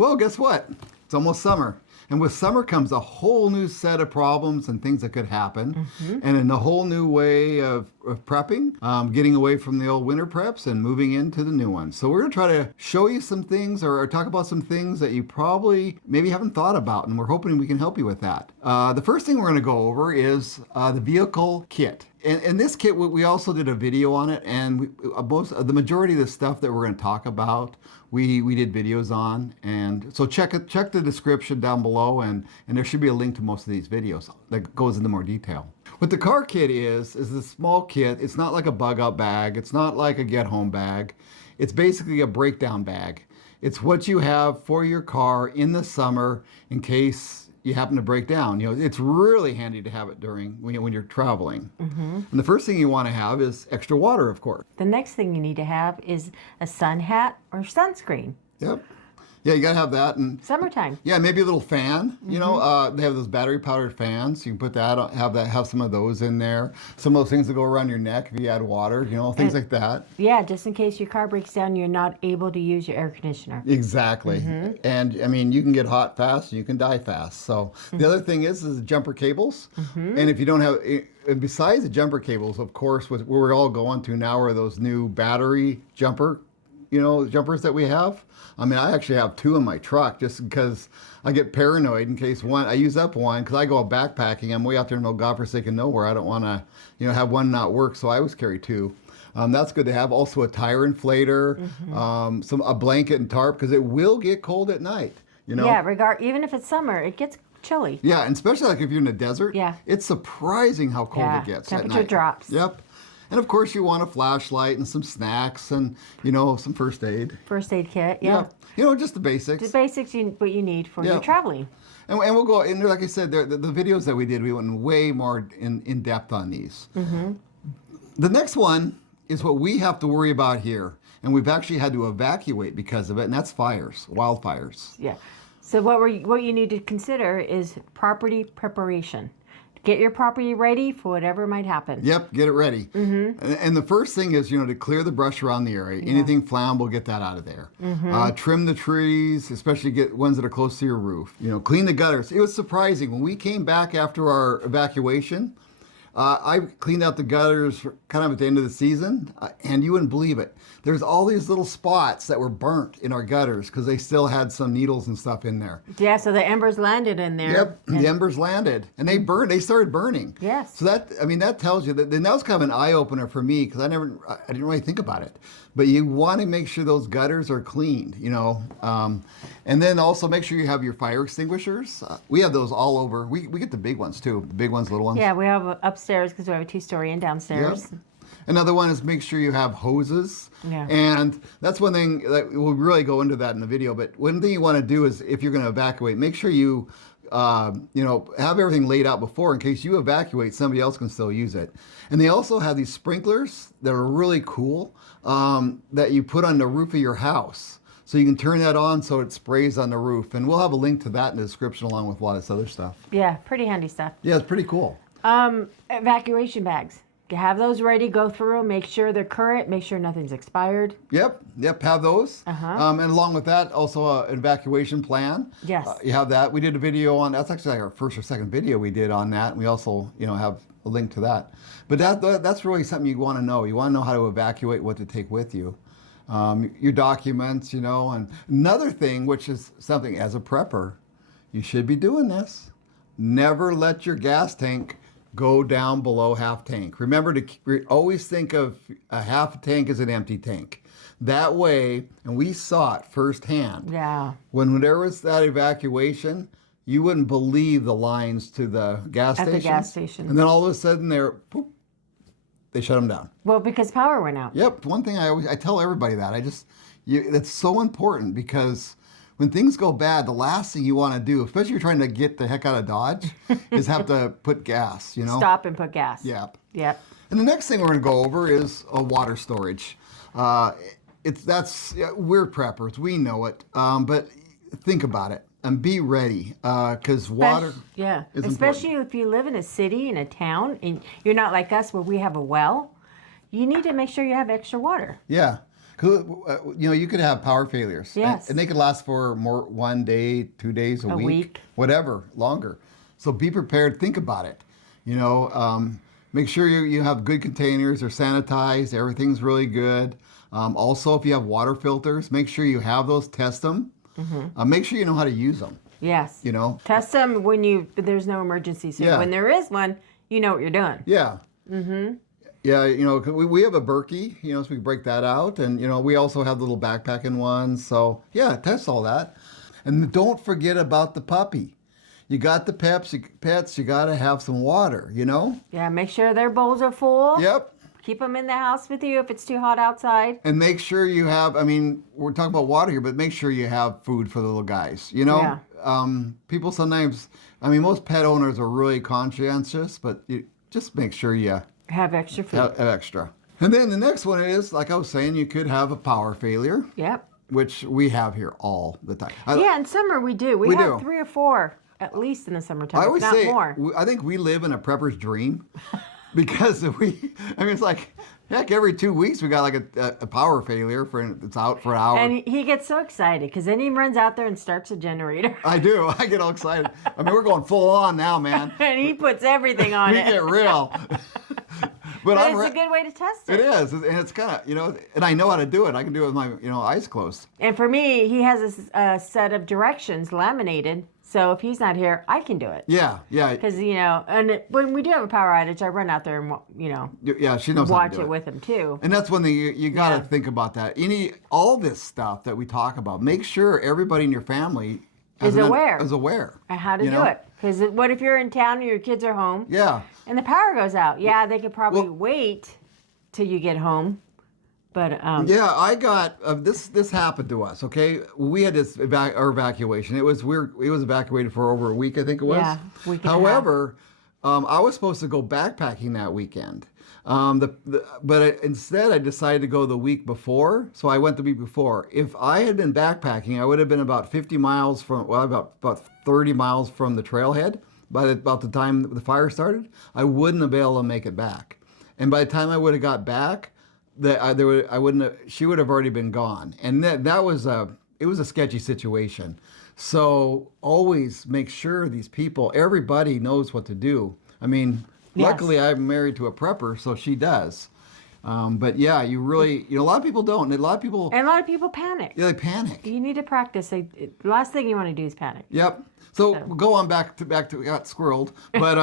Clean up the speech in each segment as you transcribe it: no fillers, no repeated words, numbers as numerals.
Well, guess what? It's almost summer. And with summer comes a whole new set of problems and things that could happen. And in a whole new way of prepping, getting away from the old winter preps and moving into the new ones. So we're going to try to show you some things or talk about some things that you probably maybe haven't thought about. And we're hoping we can help you with that. The first thing we're going to go over is the vehicle kit. And this kit, we also did a video on it, and the majority of the stuff that we're going to talk about, we did videos on. And so check the description down below, and there should be a link to most of these videos that goes into more detail. What the car kit is a small kit. It's not like a bug out bag. It's not like a get home bag. It's basically a breakdown bag. It's what you have for your car in the summer in case you happen to break down. It's really handy to have it when you're traveling. And the first thing you want to have is extra water, of course. The next thing you need to have is a sun hat or sunscreen. Yep. Yeah, you got to have that. And summertime. Yeah, maybe a little fan. They have those battery powered fans. You can put that on, have some of those in there. Some of those things that go around your neck if you add water, things like that. Yeah, just in case your car breaks down, you're not able to use your air conditioner. Exactly. And I mean, you can get hot fast and you can die fast. So the other thing is jumper cables. And if you don't have, and besides the jumper cables, of course, where we're all going to now are those new battery jumpers that we have. I mean, I actually have 2 in my truck just because I get paranoid in case I use up one because I go backpacking. I'm way out there in no godforsaken nowhere. I don't want to, have one not work. So I always carry 2. That's good to have. Also a tire inflator, a blanket and tarp because it will get cold at night. Yeah, even if it's summer, it gets chilly. Yeah, and especially like if you're in the desert. Yeah. It's surprising how cold it gets at night. Temperature drops. Yep. And of course, you want a flashlight and some snacks and, some first aid. First aid kit, yeah. Just the basics. The basics, what you need for your traveling. And we'll go, and like I said, the videos that we did, we went way more in depth on these. The next one is what we have to worry about here. And we've actually had to evacuate because of it, and that's wildfires. Yeah. So what you need to consider is property preparation. Get your property ready for whatever might happen. Yep, get it ready. And the first thing is, to clear the brush around the area. Anything flammable, get that out of there. Trim the trees, especially get ones that are close to your roof. Clean the gutters. It was surprising. When we came back after our evacuation, I cleaned out the gutters kind of at the end of the season, and you wouldn't believe it. There's all these little spots that were burnt in our gutters because they still had some needles and stuff in there. Yeah, so the embers landed in there. Yep, the embers landed, and they burned. They started burning. Yes. So that tells you that was kind of an eye opener for me because I didn't really think about it. But you want to make sure those gutters are cleaned, and then also make sure you have your fire extinguishers. We have those all over. We get the big ones too, the big ones, little ones. Yeah, we have upstairs because we have a 2-story and downstairs. Yep. Another one is make sure you have hoses. Yeah. And that's one thing that we'll really go into that in the video. But one thing you want to do is if you're going to evacuate, make sure you, have everything laid out before in case you evacuate, somebody else can still use it. And they also have these sprinklers that are really cool that you put on the roof of your house. So you can turn that on so it sprays on the roof. And we'll have a link to that in the description along with a lot of this other stuff. Yeah, pretty handy stuff. Yeah, it's pretty cool. Evacuation bags. You have those ready, go through them, make sure they're current, make sure nothing's expired. Yep, have those. And along with that, also an evacuation plan. Yes. You have that. We did a video on, that's actually like our first or second video we did on that. And we also, have a link to that. But that's really something you want to know. You want to know how to evacuate, what to take with you. Your documents, and another thing, which is something as a prepper, you should be doing this. Never let your gas tank go down below half tank. Remember to always think of a half tank as an empty tank. That way, and we saw it firsthand. Yeah. When there was that evacuation, you wouldn't believe the lines to the gas station. At the gas station. And then all of a sudden they shut them down. Well, because power went out. Yep. One thing I tell everybody that. That's so important because when things go bad, the last thing you want to do, especially if you're trying to get the heck out of Dodge, is have to put gas, Stop and put gas. Yep. Yep. And the next thing we're going to go over is water storage. We're preppers. We know it. But think about it and be ready because water is especially important. If you live in a city, in a town, and you're not like us where we have a well, you need to make sure you have extra water. Yeah. You could have power failures. Yes. And they could last for 1 day, 2 days, a week, whatever, longer. So be prepared. Think about it. Make sure you have good containers. They're sanitized. Everything's really good. Also, if you have water filters, make sure you have those. Test them. Make sure you know how to use them. Yes. Test them when there's no emergency. So when there is one, you know what you're doing. Yeah. Yeah, 'cause we have a Berkey, so we can break that out. And, we also have the little backpacking ones. So, yeah, test all that. And don't forget about the puppy. You got the pets, you got to have some water, Yeah, make sure their bowls are full. Yep. Keep them in the house with you if it's too hot outside. And make sure you have, we're talking about water here, but make sure you have food for the little guys, Yeah. People sometimes, most pet owners are really conscientious, but you just make sure you have extra food. Have extra. And then the next one is, like I was saying, you could have a power failure. Yep. Which we have here all the time. In summer we do. We have 3 or 4 at least in the summertime. I always not say, more. I think we live in a prepper's dream because it's like, heck, every 2 weeks we got like a power failure it's out for an hour. And he gets so excited because then he runs out there and starts a generator. I do. I get all excited. We're going full on now, man. And he puts everything on it. We get real. But it's a good way to test it. It is. And it's kind of, and I know how to do it. I can do it with my, eyes closed. And for me, he has a set of directions laminated. So if he's not here, I can do it. Yeah. Because, and when we do have a power outage, I run out there and, yeah, she knows watch how to do it with him too. And that's one thing you got to think about that. All this stuff that we talk about, make sure everybody in your family is aware. And how to do it. Because what if you're in town and your kids are home? Yeah. And the power goes out. Yeah, they could probably wait till you get home. But yeah, I got this happened to us. Okay, we had this our evacuation. It was evacuated for over a week, I think it was. Yeah, week and a half. However, I was supposed to go backpacking that weekend. But instead I decided to go the week before. So I went the week before. If I had been backpacking, I would have been about 50 miles about 30 miles from the trailhead. About the time the fire started, I wouldn't have been able to make it back. And by the time I would have got back, she would have already been gone. And it was a sketchy situation. So always make sure these people, everybody knows what to do. Luckily I'm married to a prepper, so she does. But yeah, you really, a lot of people don't. And a lot of people panic. Yeah, they panic. You need to practice. The last thing you want to do is panic. Yep. So we'll go on back to got squirreled. But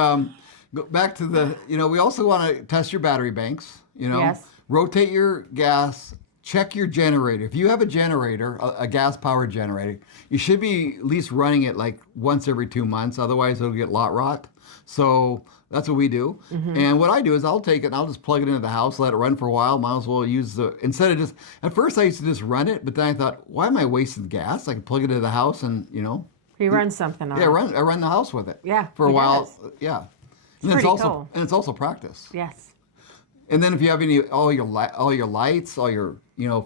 go back to we also want to test your battery banks. Yes. Rotate your gas. Check your generator. If you have a generator, a gas-powered generator, you should be at least running it like once every 2 months. Otherwise, it'll get lot rot. So that's what we do. Mm-hmm. And what I do is I'll take it and I'll just plug it into the house, let it run for a while. Might as well at first I used to just run it, but then I thought, why am I wasting gas? I can plug it into the house and, He runs something on it. I run the house with it. Yeah. For a while. Does. Yeah. It's pretty cool. And it's also practice. Yes. And then if you have all your lights, all your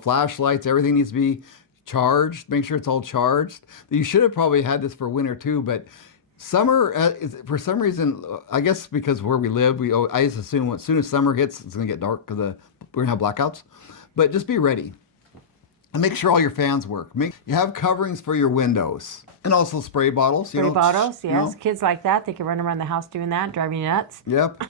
flashlights, everything needs to be charged. Make sure it's all charged. You should have probably had this for winter too, but summer for some reason, I guess because where we live, I just assume as soon as summer hits, it's gonna get dark because we're gonna have blackouts. But just be ready and make sure all your fans work. You have coverings for your windows and also spray bottles. Spray bottles, yes. Kids like that, they can run around the house doing that, drive you nuts. Yep.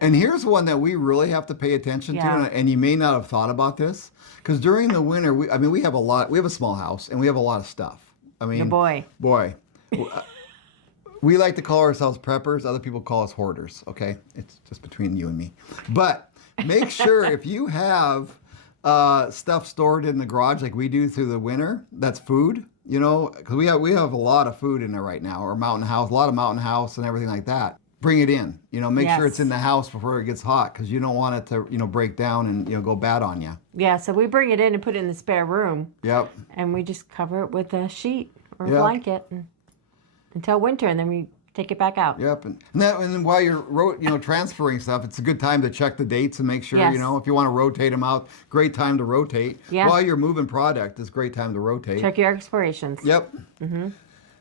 And here's one that we really have to pay attention to, and you may not have thought about this, because during the winter, we have a small house, and we have a lot of stuff. Boy. We like to call ourselves preppers. Other people call us hoarders, okay? It's just between you and me. But make sure if you have stuff stored in the garage like we do through the winter, that's food, because we have a lot of food in there right now, or a lot of mountain house and everything like that. Bring it in, make sure it's in the house before it gets hot, because you don't want it to, break down and, go bad on you. Yeah, so we bring it in and put it in the spare room. Yep. And we just cover it with a sheet or a blanket until winter, and then we take it back out. Yep. And then while you're, transferring stuff, it's a good time to check the dates and make sure, if you want to rotate them out, great time to rotate. Yeah. While you're moving product, it's a great time to rotate. Check your expirations. Yep. Mm-hmm.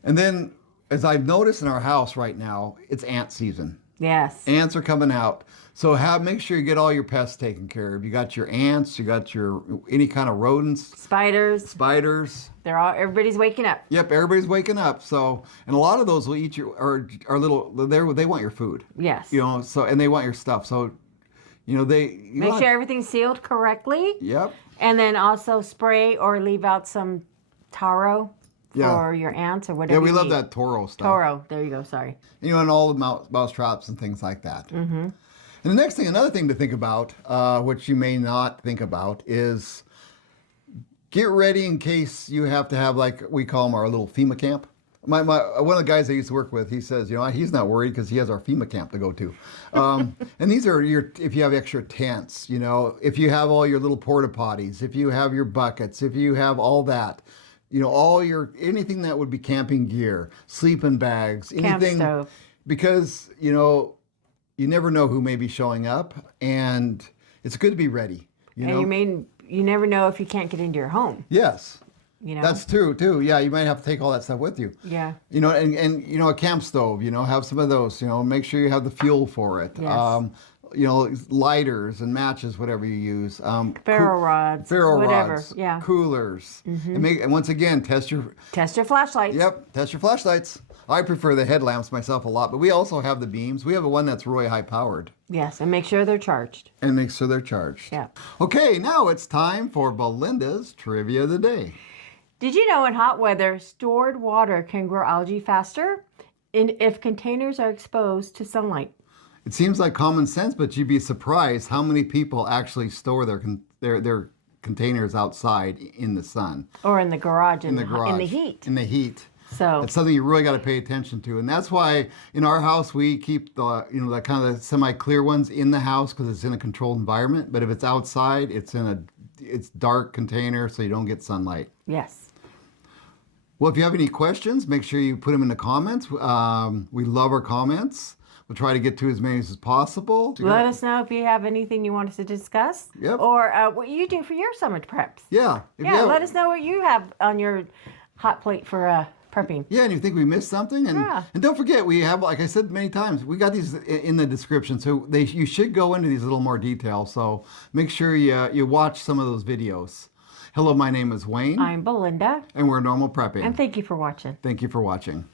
And then, as I've noticed in our house right now, it's ant season. Yes. Ants are coming out. So make sure you get all your pests taken care of. You got your ants, you got your any kind of rodents, Spiders. spiders. Everybody's waking up. Yep, everybody's waking up. So, and a lot of those will eat your are little. They want your food. Yes. So and they want your stuff. So, Make sure everything's sealed correctly. Yep. And then also spray or leave out some taro for your ants or whatever. Yeah, we you love need. that Toro stuff. Toro. There you go. Sorry. And all the mouse traps and things like that. Mm-hmm. And another thing to think about, which you may not think about, is get ready in case you have to have, like we call them, our little FEMA camp. One of the guys I used to work with, he says, he's not worried because he has our FEMA camp to go to. And these are if you have extra tents, if you have all your little porta potties, if you have your buckets, if you have all that, anything that would be camping gear, sleeping bags, anything. Camp stove. Because, you never know who may be showing up, and it's good to be ready. You never know if you can't get into your home. Yes. That's true too. Yeah, you might have to take all that stuff with you. Yeah. And a camp stove, have some of those, make sure you have the fuel for it. Yes. Lighters and matches, whatever you use. Ferro rods. Whatever. Rods. Yeah. Coolers. Mm-hmm. And once again, test your flashlights. Yep, test your flashlights. I prefer the headlamps myself a lot, but we also have the beams. We have one that's really high powered. Yes, and make sure they're charged. Yeah. Okay, now it's time for Belinda's Trivia of the Day. Did you know in hot weather, stored water can grow algae faster if containers are exposed to sunlight? It seems like common sense, but you'd be surprised how many people actually store their containers outside in the sun. Or in the garage, in the heat. In the heat. So it's something you really got to pay attention to, and that's why in our house we keep the the kind of semi-clear ones in the house because it's in a controlled environment. But if it's outside, it's dark container so you don't get sunlight. Yes. Well, if you have any questions, make sure you put them in the comments. We love our comments. We'll try to get to as many as possible. Let us know if you have anything you want us to discuss. Yep. Or what you do for your summer preps. Yeah. Let us know what you have on your hot plate for prepping. Yeah, and you think we missed something? And don't forget, we have, like I said many times, we got these in the description, so you should go into these a little more detail. So make sure you watch some of those videos. Hello, my name is Wayne. I'm Belinda. And we're Normal Prepping. And thank you for watching. Thank you for watching.